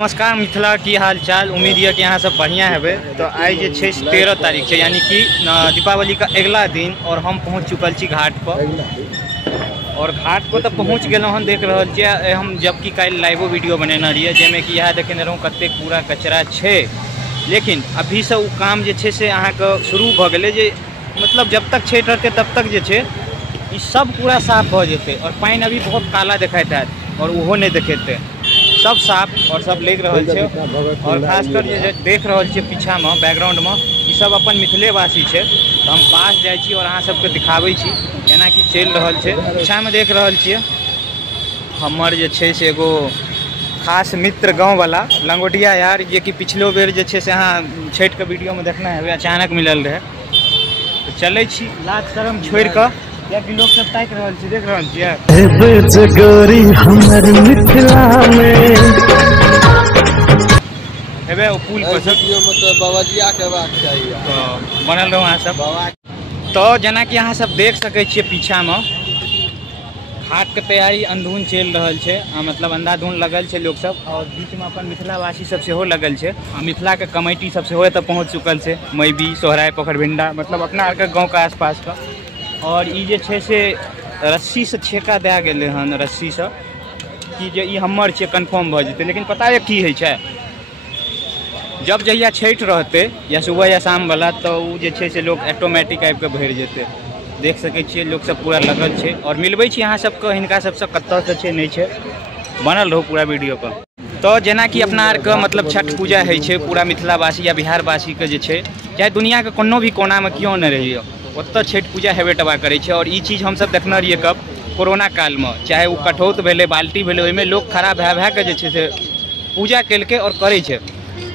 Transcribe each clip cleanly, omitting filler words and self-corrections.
नमस्कार मिथिला की हाल चाल। उम्मीद है कि यहाँ सब बढ़िया है। तो आज 13 तारीख है यानी कि दीपावली का अगला दिन और हम पहुँच चुकल छी घाट पर। और घाट पर तो पहुँच गए हम देख रहा छे हम, जबकि कल लाइवो वीडियो बनेना रही जैमें कि यह देखे रहूँ कते कूड़ा कचरा है। लेकिन अभी से वो काम से अहाँ के शुरू भ गए जे मतलब जब तक छठ रहते तब तक ये सब पूरा साफ हो जेते। और पानी अभी बहुत काला दिखाते है और वो नहीं देखेते, सब साफ और सब लग रहा है। और खासकर जो देख रहा है पीछा में बैकग्राउंड में ये सब अपन मिथिलेवासी है। तो हम पास जाए और अहाँ सबके दिखावे केना कि चल रहा है। पीछा में देख रहा छे हमर से एगो खास मित्र गाँव वाला लंगोटिया यार, जे कि पिछलो बेर से अहाँ छठ के वीडियो में देखना है अचानक मिलल रहे। तो चले लाज शरम छोड़ कर कि लोग सब ताक रहा है, देख रहा है वो पुल पर सब बाबाजिया के बात चाहिए तो बनल रहो अहाँ सब। तो जना कि अहाँ सब देख सके छे पीछा में घाट के तैयारी अंधुन चल रहा है, मतलब अंधाधुन लगल है लोग सब। और बीच में अपन मिथिलावासी सब सेहो लगल है, मिथिला के कमेटी सब सेहो तक पहुँच चुकल है। मैबी सोहराय पोखरभिंडा मतलब अपना आर के गाँव के आसपास का। और ये से रस्सी से छेका दे गए हन, रस्सी से कि जे ई हमर छे कन्फर्म भ जेते। लेकिन पता है की है जब जहिया छठ रहते या सुबह या शाम वाला तो वो से लोग ऑटोमेटिक आबि के भर जेते। देख सके छे लोग सब पूरा लगल है और मिलबे छी यहाँ सबके हिनका सबसे कत्ता से छे नहीं छे, बनल रहो पूरा वीडियो पर। तो जेना कि अपना आर के मतलब छठ पूजा है पूरा मिथिलावासी या बिहारवासी के जे छे, चाहे दुनिया के कोनो भी कोना में क्यों न रहिए ओत छठ पूजा हेबेटबा करे छे। और ई चीज हम सब देखना रहिए कब कोरोना काल में, चाहे वो कठौत भेले बाल्टी भेले ओहिमे लोग खड़ा भए के जे से पूजा केलके और करे छे।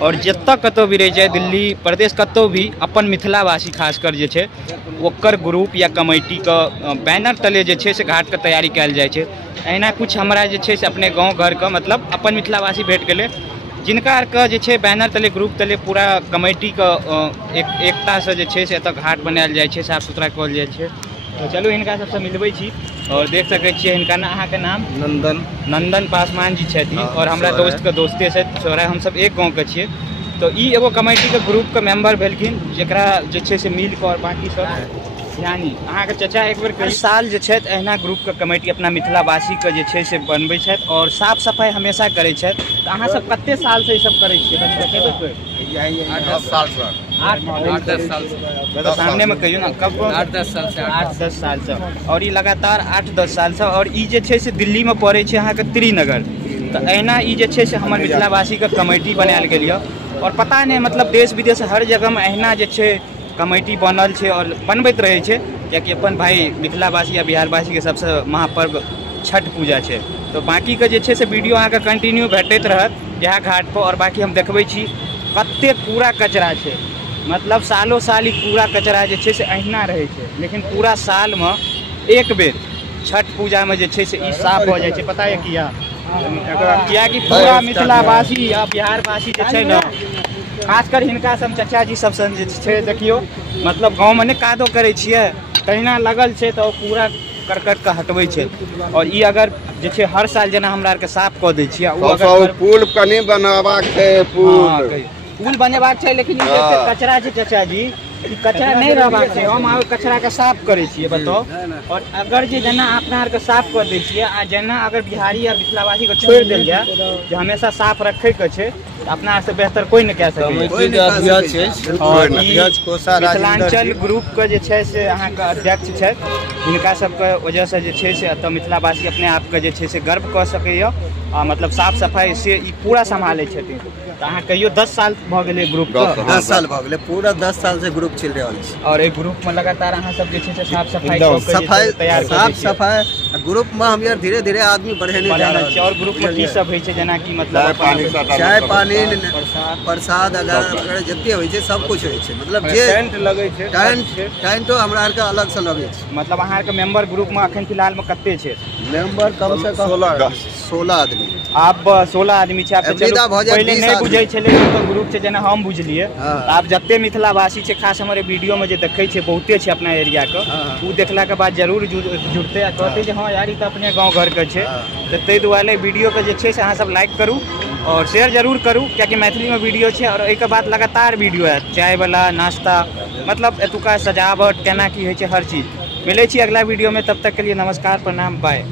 और जत्ता कतौ भी रहे, दिल्ली प्रदेश कतौ भी अपन मिथिलावासी खासकर जे छे ओकर ग्रुप या कमेटी का बैनर तले जे से घाट के तैयारी कल जाए छे। एना कुछ हमरा जे से अपने गाँव घर का मतलब अपन मिथिलावासी भेट गए जिनका के बैनर तले ग्रुप तले पूरा कमेटी का एकता से जे से एतऽ घाट बनायल जाए छे, साफ सुथरा कल जाए छे। तो चलो इनका सबसे मिलबै छी और देख सके छिए इनका अहाँ के नाम नंदन पासवान जी छथिन और हमरा दोस्त के दोस्ते से सोहराय, हम सब एक गाँव के छिए। तो ई एगो कमेटी के ग्रुप के मेंबर भेलखिन जकरा जे से मिल के और बाकी सब यानी अहाँ के चाचा एक बेर कई साल जे छै एहना ग्रुप के कमेटी अपना मिथिलावासी के जे से बनबै छथि और साफ सफाई हमेशा करै छथि। तो अहाँ सब कते साल से ई सब करै छियै कनी बतेबै कोई? 8-10 साल से 8-10 साल से सामने में कहियो ना कब 8-10 साल से 8-10 साल से। और ई लगातार 8-10 साल से। और ई जे से दिल्ली में पड़े छै अहाँ के त्रिनगर। तो एना ई जे से हमर मिथिलावासी के कमेटी बनायल गेल य और पता नहीं मतलब देश विदेश हर जगह में एहना जे कमेटी बनल है और बनबैत रहे छे, कियाकि अपन भाई मिथिलावासी या बिहारवासी के सबसे महापर्व छठ पूजा है। तो बाकी के जे से वीडियो अहाँ के कंटिन्यू भेटैत रहत यहाँ घाट पर। और बाकी हम देखबै छी कते कूड़ा कचरा है, मतलब सालों साल ई कूड़ा कचरा जे से अहिना रहे छे। लेकिन पूरा साल में एक बेर छठ पूजा में जे से ई साफ हो जाए छे। पता है किया कि पूरा मिथिलावासी या बिहारवासी जे छे ना, खासकर हिनका सब चाचा जी सब जे देखियो मतलब गाँव में नहीं कादो करे छिए तहिना लगल है तो पूरा करकट के हटबै छे। और ई अगर जे हर साल जना हमरा आर के साफ कऽ दै छिए ओ अगर पुल कनी बनाबाक छै, पुल बनेबाक छै। लेकिन कचरा छै चाचा जी, ई कचरा नहीं रहबाक छै। हम आब कचरा के साफ करे छिए बताओ। और अगर जे जना अपना आर के साफ कर दै छिए आ जना अगर बिहारी या मिथिलावासी के छोड़ देल जाए जो हमेशा साफ रखे के छै अपना से बेहतर कोई नहीं कह सके। और मिथिलांचल ग्रुप के जे से अहाँ के अध्यक्ष छथि, हिनका सबके वजह से जे से एतऽ मिथिलावासी अपने आप के जे से गर्व कऽ सकैया। मतलब साफ सफाई से ई पूरा संभाले छथिन। तो अहाँ कहियो 10 साल भ गेलै ग्रुप के? 10 साल भ गेलै, पूरा 10 साल से ग्रुप चल रहल छै। और एक ग्रुप में लगातार अहाँ सब जे से साफ सफाई तैयार साफ सफाई ग्रुप में हम यार धीरे धीरे आदमी बढ़ेने जा रहल छै। और ग्रुप में की सब होइ छै जना कि मतलब चाय पानी प्रसाद अगर जते होइ छै सब कुछ होइ छै। मतलब जे टेंट लगै छै, टेंट तो हमरा आर के अलग से लगै छै। मतलब अहाँ के मेंबर ग्रुप में अखन फिलहाल में कते छै मेंबर? कम से कम 16 आदमी। आप 16 आदमी छै, आप तऽ विदा चलू भऽ जायत पहिले 20 नहि आदमी। बुझै छलै तऽ ग्रुप छै, जेना हम बुझलियै। हाँ। आब जते मिथिलावासी छै, खास हमर वीडियो में जे देखै छै बहुते छै अपना एरिया के, हाँ। उ देखला के बाद जरूर जुड़तै आ कहतै जे हाँ यार ई तऽ अपने गाँव घर के छै। हाँ। तऽ ताहि दुआरे वीडियो के जे छै से अहाँ सब लाइक करू और शेयर जरूर करू, कियाकि मैथिली में वीडियो छै और एहिके बाद लगातार वीडियो आयत, चाय वाला, नाश्ता, मतलब एतुका सजावट केना की होइ छै हर चीज। मिलै छी अगला वीडियो में, तब तक के लिए नमस्कार, प्रणाम, बाय।